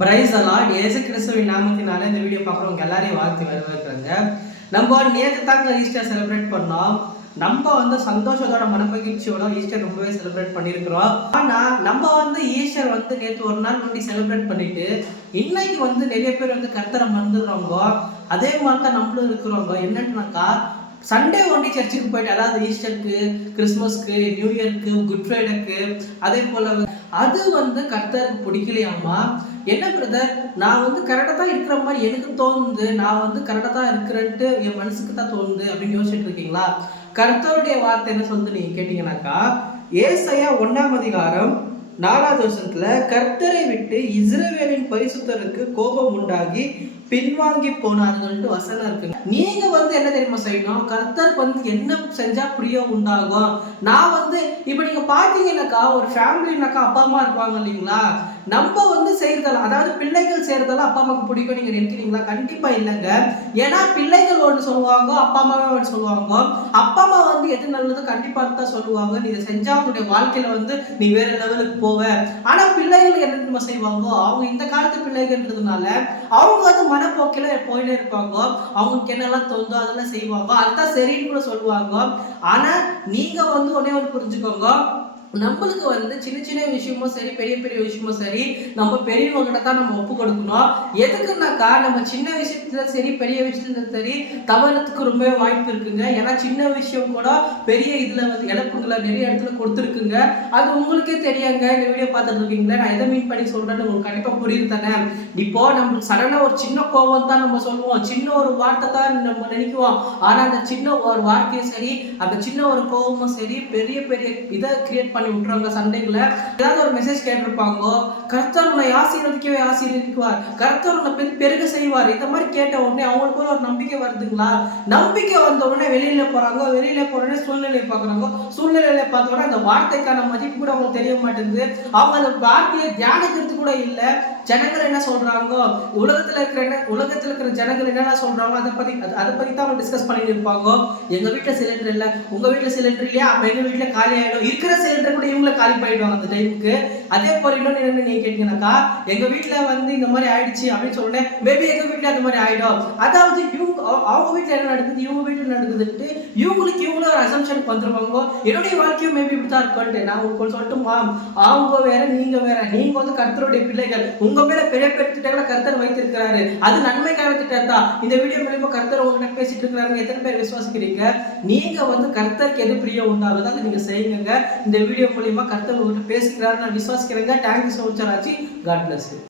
Price allot இயேசு கிறிஸ்துவின் நாமத்தினால இந்த வீடியோ பார்க்குறவங்க எல்லாரையும் வாழ்த்து வரவேற்கிறாங்க. நம்ம நேற்று தாங்க ஈஸ்டர் செலிப்ரேட் பண்ணோம். நம்ம சந்தோஷத்தோட மனமகிழ்ச்சியோட ஈஸ்டர் ரொம்பவே செலிப்ரேட் பண்ணியிருக்கிறோம். ஆனால் நம்ம ஈஸ்டர் நேற்று ஒரு நாள் முன்னாடி செலிப்ரேட் பண்ணிட்டு இன்னைக்கு நிறைய பேர் கர்த்தரை மறந்துடுறவங்க. அதே மாதிரி தான் நம்மளும் இருக்கிறவங்க. என்னன்னாக்கா சண்டே ஒன்லி சர்ச்சுக்கு போயிட்டு, அதாவது ஈஸ்டருக்கு, கிறிஸ்மஸ்க்கு, நியூ இயருக்கு, குட் ஃப்ரைடேக்கு, அதே போல் அது கர்த்தருக்கு பிடிக்கலையாமா. என்ன பிரதர், நான் கரெக்டாக தான் இருக்கிற மாதிரி எனக்கு தோணுது, நான் கரெக்டாக தான் இருக்கிறேன்ட்டு என் மனசுக்கு தான் தோணுது அப்படின்னு யோசிச்சுட்டு இருக்கீங்களா? கர்த்தருடைய வார்த்தை என்ன சொல்லுது நீங்கள் கேட்டீங்கன்னாக்கா, ஏசாயா 1:4 கர்த்தரை விட்டு இஸ்ரவேலின் பரிசுத்தருக்கு கோபம் உண்டாகி பின்வாங்கி போனார்கள்ட்டு வசனம் இருக்குங்க. நீங்க என்ன தெரியுமா செய்யணும்? கர்த்தருக்கு என்ன செஞ்சா பிரியம் உண்டாகும். நான் இப்ப நீங்க பாத்தீங்கன்னாக்கா ஒரு ஃபேமிலினாக்கா அப்பா அம்மா இருப்பாங்க இல்லைங்களா? நம்ம செய்யறதெல்லாம், அதாவது பிள்ளைகள் செய்யறதெல்லாம் அப்பா அம்மாவுக்கு பிடிக்கும் நீங்க நினைக்கிறீங்களா? கண்டிப்பா இல்லைங்க. ஏன்னா பிள்ளைகள் ஒன்று சொல்லுவாங்க, அப்பா அம்மாவே ஒன்று சொல்லுவாங்க. அப்பா அம்மா எது நல்லது கண்டிப்பா தான் சொல்லுவாங்க. நீ இதை செஞ்சா உன்னுடைய வாழ்க்கையில நீ வேற லெவலுக்கு போவ. ஆனா பிள்ளைகள் என்ன செய்வாங்க, அவங்க இந்த காலத்து பிள்ளைகள்ன்றதுனால அவங்க மனப்போக்கில போயிட்டே இருப்பாங்க. அவங்களுக்கு என்னெல்லாம் தோணுதோ அதெல்லாம் செய்வாங்க. அதுதான் சரின்னு கூட சொல்லுவாங்க. ஆனா நீங்க ஒன்னே ஒன்று புரிஞ்சுக்கோங்க, நம்மளுக்கு சின்ன சின்ன விஷயமும் சரி, பெரிய பெரிய விஷயமும் சரி, நம்ம பெரியவங்ககிட்ட தான் நம்ம ஒப்பு கொடுக்கணும். எதுக்குன்னாக்கா நம்ம சின்ன விஷயத்துல சரி, பெரிய விஷயத்துல சரி தவறதுக்கு ரொம்பவே வாய்ப்பு இருக்குங்க. ஏன்னா சின்ன விஷயம் கூட பெரிய இதுல இழப்புகளை நிறைய இடத்துல கொடுத்துருக்குங்க. அது உங்களுக்கே தெரியாங்க. இந்த வீடியோ பார்த்துட்டு இருக்கீங்களா, நான் எதை மீன் பண்ணி சொல்றேன்னு உங்களுக்கு கண்டிப்பா புரியுது தானே? இப்போ நம்ம சடனா ஒரு சின்ன கோபம் தான் நம்ம சொல்லுவோம், சின்ன ஒரு வார்த்தை தான் நம்ம நினைக்குவோம். ஆனா அந்த சின்ன ஒரு வார்த்தையும் சரி, அந்த சின்ன ஒரு கோபமும் சரி பெரிய பெரிய இதை கிரியேட் பண்ணி விட்டுறாங்க. சண்டைகளை ஏதாவது ஒரு மெசேஜ் கேட்டிருப்பாங்க, கர்த்தர் உன்னை ஆசீர்வதிக்குவார், கர்த்தர் உன்னை பெருக செய்வார். இந்த மாதிரி கேட்ட உடனே அவங்களுக்கு ஒரு நம்பிக்கை வருதுங்களா? நம்பிக்கை வந்த உடனே வெளியில போறாங்க, வெளியில போற சூழ்நிலையை பார்க்குறாங்க, சூழ்நிலையில பார்த்த உடனே அந்த வார்த்தைக்கான மதிப்பு கூட அவங்களுக்கு தெரிய மாட்டேங்குது. அவங்க அந்த வார்த்தையை தியானிக்கிறது கூட இல்லை. ஜனங்கள் என்ன சொல்றாங்க, உலகத்துல இருக்கிற ஜனங்கள் என்னென்ன சொல்றாங்க, அதை பத்தி தான் அவங்க டிஸ்கஸ் பண்ணிட்டு இருப்பாங்க. எங்க வீட்டுல சிலிண்டர் இல்லை, உங்க வீட்டுல சிலிண்டர் இல்லையா, அப்ப எங்க வீட்டுல காலி ஆயிடும். இருக்கிற சிலிண்டர் கூட இவங்களை காலி பண்ணிடுவாங்க அந்த டைமுக்கு. அதே போல இன்னொன்னு என்ன நீங்க கேட்டீங்கன்னாக்கா, எங்க வீட்டுல இந்த மாதிரி ஆயிடுச்சு அப்படின்னு சொல்றேன், மேபி எங்க வீட்டுல அந்த மாதிரி ஆயிடும். அதாவது அவங்க வீட்டுல என்ன நடக்குது, இவங்க வீட்டுல நடக்குதுன்ட்டு இவங்களும் ஒரு அசம்ஷனுக்கு வந்துருவாங்க. என்னுடைய வாழ்க்கையும் மேபி இப்படிதான் இருக்கும்ட்டு. நான் உங்களுக்கு சொல்லட்டுமா, அவங்க வேற நீங்க வேற. நீங்க கர்த்தருடைய பிள்ளைகள், உங்க மேல பெரிய பெரிய திட்டங்களை கர்த்தர் வைத்திருக்கிறாரு. அது நன்மைக்கான திட்டம் தான். இந்த வீடியோ மூலமா கர்த்தர் உங்ககிட்ட பேசிட்டு இருக்கிறாங்க. எத்தனை பேர் விசுவாசிக்கிறீங்க? நீங்க கர்த்தருக்கு எது பிரியம் உண்டாகுது அதை நீங்க செய்யுங்க. இந்த வீடியோ மூலமா கர்த்தர் உங்ககிட்ட பேசிக்கிறாரு நான் விசுவாசிக்கிறேங்க. Thank you so much Raji. God bless you.